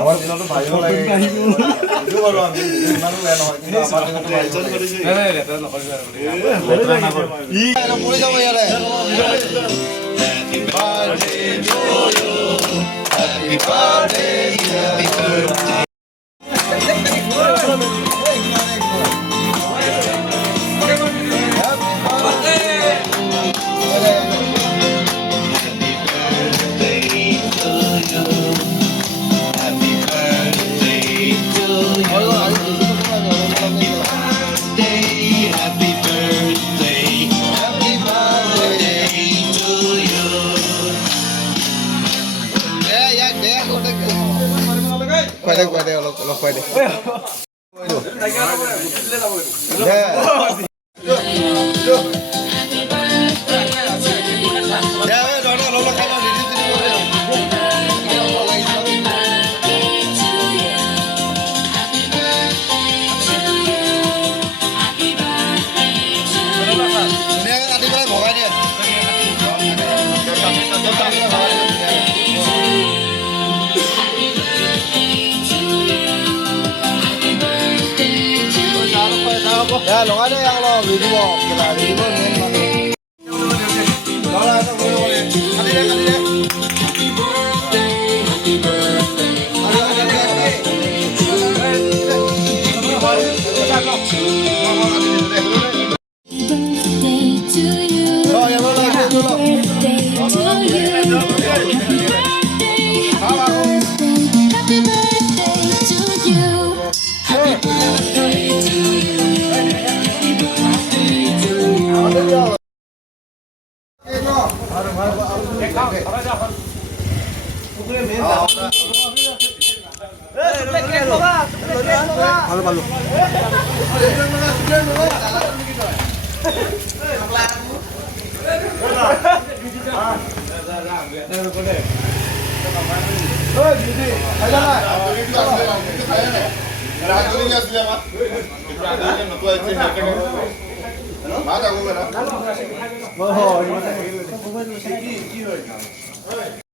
আমার তো ভাইও লাগে দুবার আমি মানুষ লেন হয় কিন্তু আমার তো ভাই না লেটা না করে লেটা না করে ই এটা পড়ে যাবে ইয়ারে happy birthday to you happy birthday happy birthday quay đây lo quay đây ya lo ada yang lo video kita video main mana lo lah tu boleh kali deh ভালো ভালো